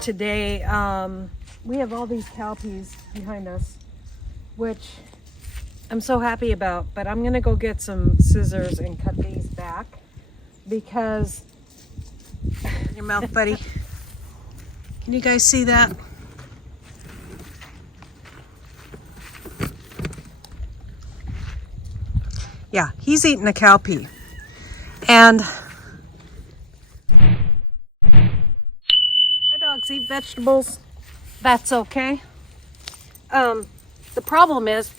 today. We have all these cowpeas behind us, which I'm so happy about, but I'm gonna go get some scissors and cut these back because your mouth, buddy. Can you guys see that? Yeah, he's eating a cowpea. And my dogs eat vegetables. That's okay. the problem is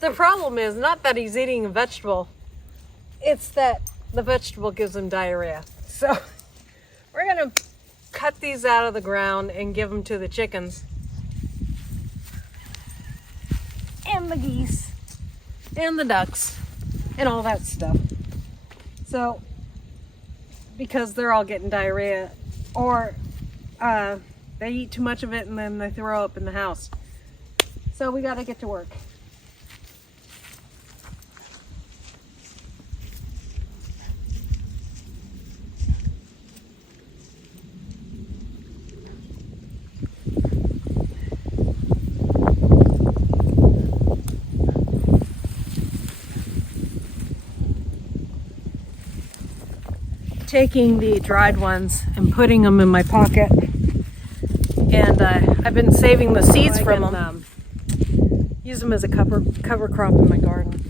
the problem is not that he's eating a vegetable, it's that the vegetable gives him diarrhea. So we're gonna cut these out of the ground and give them to the chickens and the geese and the ducks and all that stuff. So because they're all getting diarrhea, or they eat too much of it and then they throw up in the house. So we got to get to work. Taking the dried ones and putting them in my pocket, and I've been saving the seeds from them. Use them as a cover crop in my garden.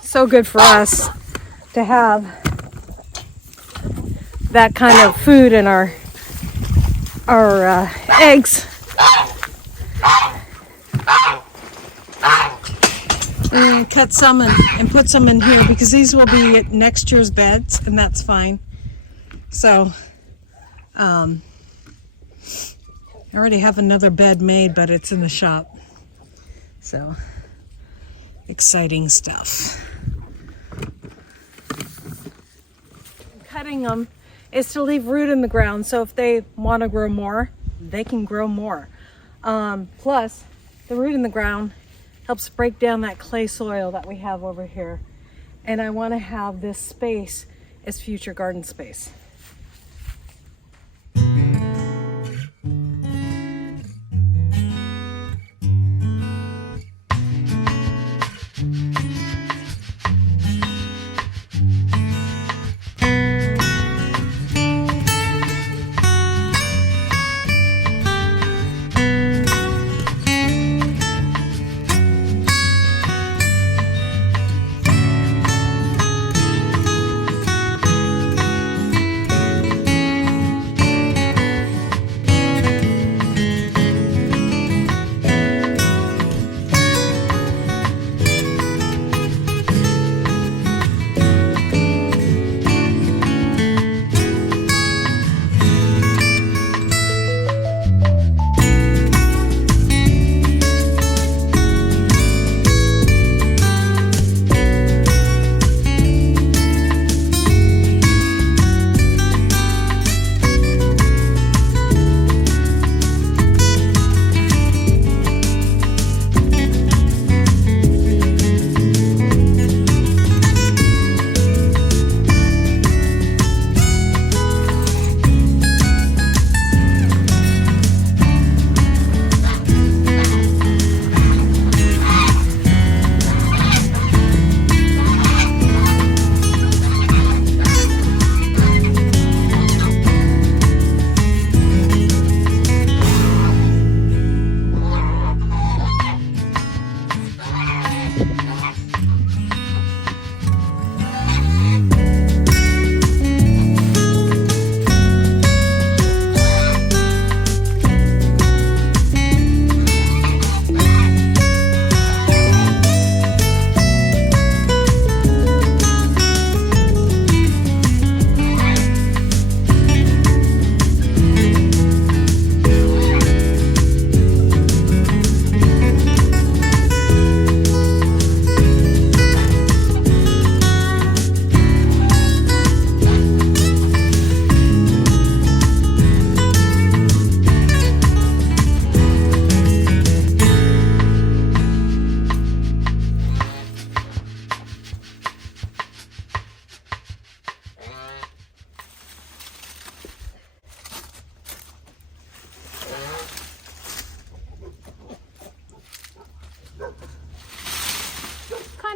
So good for us to have that kind of food in our eggs. And cut some and put some in here because these will be next year's beds, and that's fine. So I already have another bed made, but it's in the shop. So exciting stuff. Cutting them is to leave root in the ground, so if they want to grow more, they can grow more. Plus, the root in the ground helps break down that clay soil that we have over here. And I want to have this space as future garden space.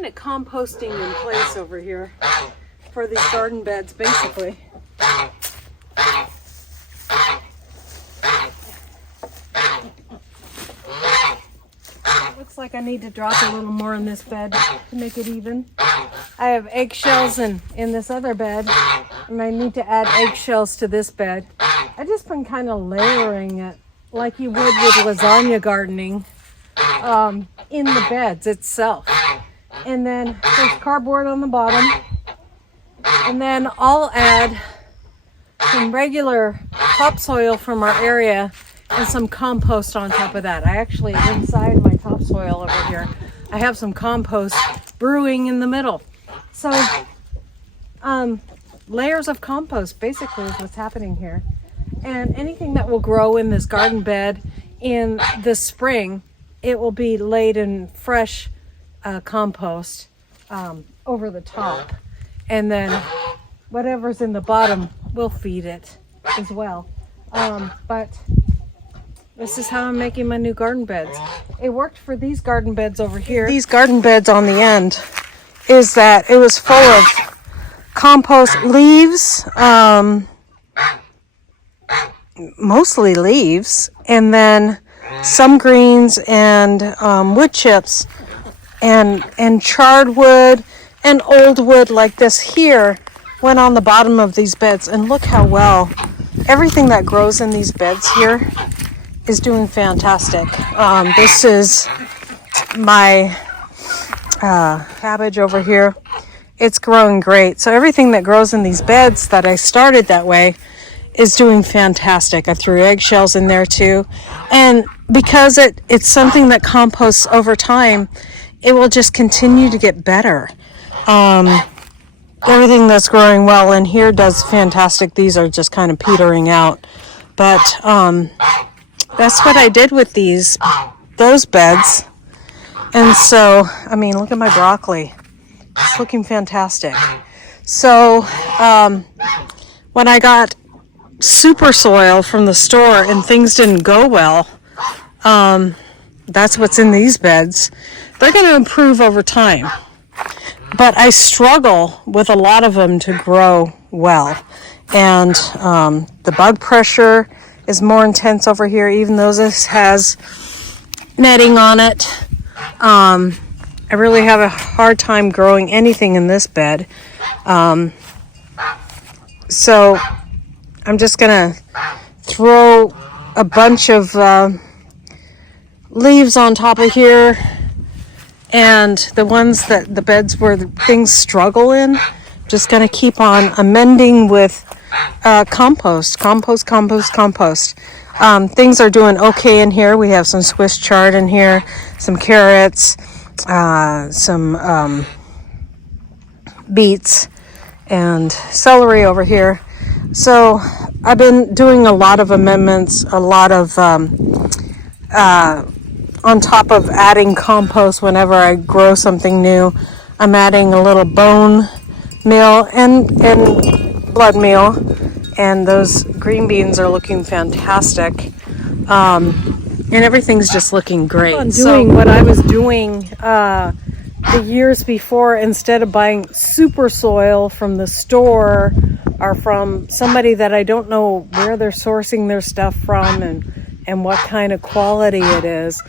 kind of composting in place over here for these garden beds, basically. Looks like I need to drop a little more in this bed to make it even. I have eggshells in this other bed, and I need to add eggshells to this bed. I've just been kind of layering it like you would with lasagna gardening in the beds itself. And then there's cardboard on the bottom. And then I'll add some regular topsoil from our area and some compost on top of that. I actually, inside my topsoil over here, I have some compost brewing in the middle. So, layers of compost basically is what's happening here. And anything that will grow in this garden bed in the spring, it will be laid in fresh compost over the top. And then whatever's in the bottom, we'll feed it as well. But this is how I'm making my new garden beds. It worked for these garden beds over here. These garden beds on the end is that it was full of compost leaves, mostly leaves, and then some greens and wood chips and charred wood and old wood like this here went on the bottom of these beds. And look how well everything that grows in these beds here is doing fantastic. This is my cabbage over here. It's growing great. So everything that grows in these beds that I started that way is doing fantastic. I threw eggshells in there too. And because it's something that composts over time, it will just continue to get better. Everything that's growing well in here does fantastic. These are just kind of petering out. But that's what I did with those beds. And so, I mean, look at my broccoli. It's looking fantastic. So, when I got super soil from the store and things didn't go well, that's what's in these beds. They're going to improve over time. But I struggle with a lot of them to grow well. And the bug pressure is more intense over here, even though this has netting on it. I really have a hard time growing anything in this bed. So I'm just going to throw a bunch of leaves on top of here. And the ones that the beds where things struggle in, just going to keep on amending with compost. Things are doing okay in here. We have some Swiss chard in here, some carrots, some beets, and celery over here. So I've been doing a lot of amendments, a lot of on top of adding compost whenever I grow something new. I'm adding a little bone meal and blood meal, and those green beans are looking fantastic. And everything's just looking great. I'm doing what I was doing the years before. Instead of buying super soil from the store or from somebody that I don't know where they're sourcing their stuff from and what kind of quality it is.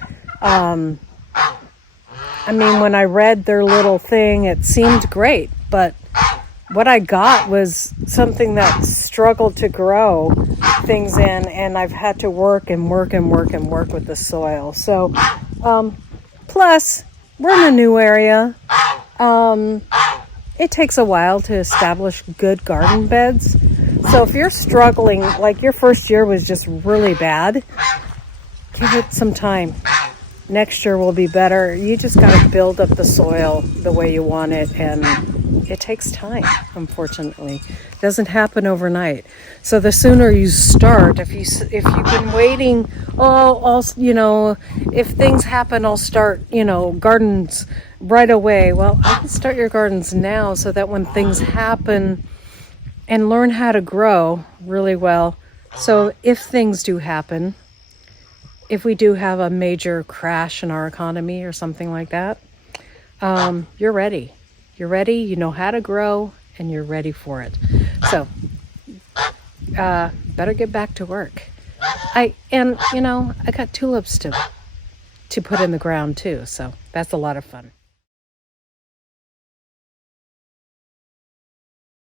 I mean, when I read their little thing, it seemed great, but what I got was something that struggled to grow things in, and I've had to work with the soil. So, plus, we're in a new area. It takes a while to establish good garden beds. So if you're struggling, like your first year was just really bad, give it some time. Next year will be better. You just got to build up the soil the way you want it, and it takes time, unfortunately. It doesn't happen overnight. So the sooner you start, if you've been waiting, if things happen, I'll start, gardens right away. Well, I can start your gardens now so that when things happen and learn how to grow really well. So if things do happen, if we do have a major crash in our economy or something like that, you're ready. You're ready, you know how to grow, and you're ready for it. So, better get back to work. I got tulips to put in the ground too, so that's a lot of fun.